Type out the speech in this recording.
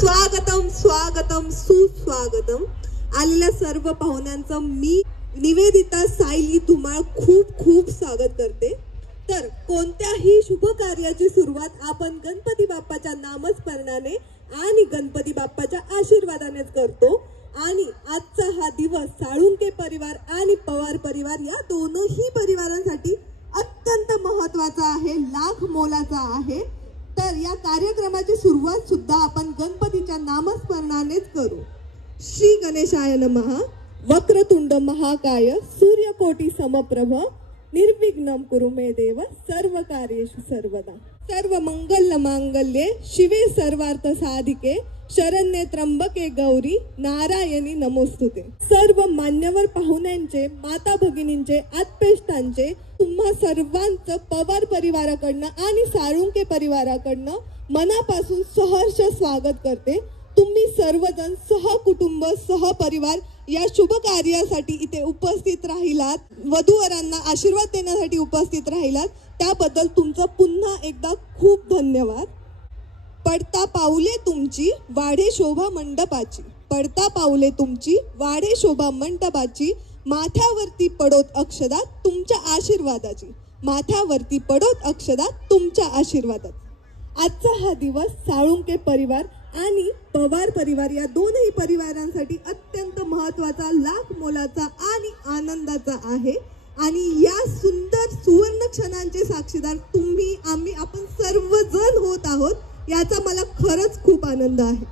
स्वागतम स्वागतम सुस्वागतम. आलेल्या सर्व पाहुण्यांचं मी निवेदिता सायली धुमाळ खूप खूप स्वागत करते. तर कोणत्याही शुभ कार्याची सुरुवात आपण गणपती बाप्पाच्या नामस्मरणाने आणि गणपती बाप्पाच्या आशीर्वादानेच करतो. आणि आजचा हा दिवस साळुंके परिवार आणि पवार परिवार या दोनही परिवारांसाठी अत्यंत महत्त्वाचा आहे, लाख मोलाचा आहे. तर या कार्यक्रमाची सुरुवात सुद्धा आपण गणपतीच्या नामस्मरणानेच करू. श्री गणेशाय नमः. वक्रतुंड महाकाय सूर्यकोटी समप्रभ निर्विघ्नं कुरु मे देव सर्व कार्येषु सर्वदा. सर्व मंगल मांगल्ये शिवे सर्वार्थ साधिके शरण्ये त्र्यंबके गौरी नारायणी नमोस्तुते. सर्व मान्यवर पाहुण्यांचे, माता भगिनींचे, आत्पेष्टांचे तुम्हा सर्वांचं पवार परिवाराकडनं आणि साळुंके परिवाराकडनं मनापासून सहर्ष स्वागत करते. तुम्ही सर्वजण सहकुटुंब सहपरिवार या शुभ कार्यासाठी इथे उपस्थित राहिलात, वधूवरांना आशीर्वाद देण्यासाठी उपस्थित राहिलात, त्याबद्दल तुमचं पुन्हा एकदा खूप धन्यवाद. पडता पाऊले तुमची वाढे शोभा मंडपाची, पडता पाऊले तुमची वाढे शोभा मंडपाची, माथ्यावरती पडोत अक्षदा तुमच्या आशीर्वादाची, माथ्यावरती पडोत अक्षदा तुमच्या आशीर्वादात. आजचा हा दिवस साळुंके परिवार आणि पवार परिवार या दोनही परिवारांसाठी अत्यंत महत्त्वाचा, लाख मोलाचा आणि आनंदाचा आहे. आणि या सुंदर सुवर्ण क्षणांचे साक्षीदार तुम्ही, आम्ही, आपण सर्वजण होत आहोत. याचा मला खरंच खूप आनंद आहे.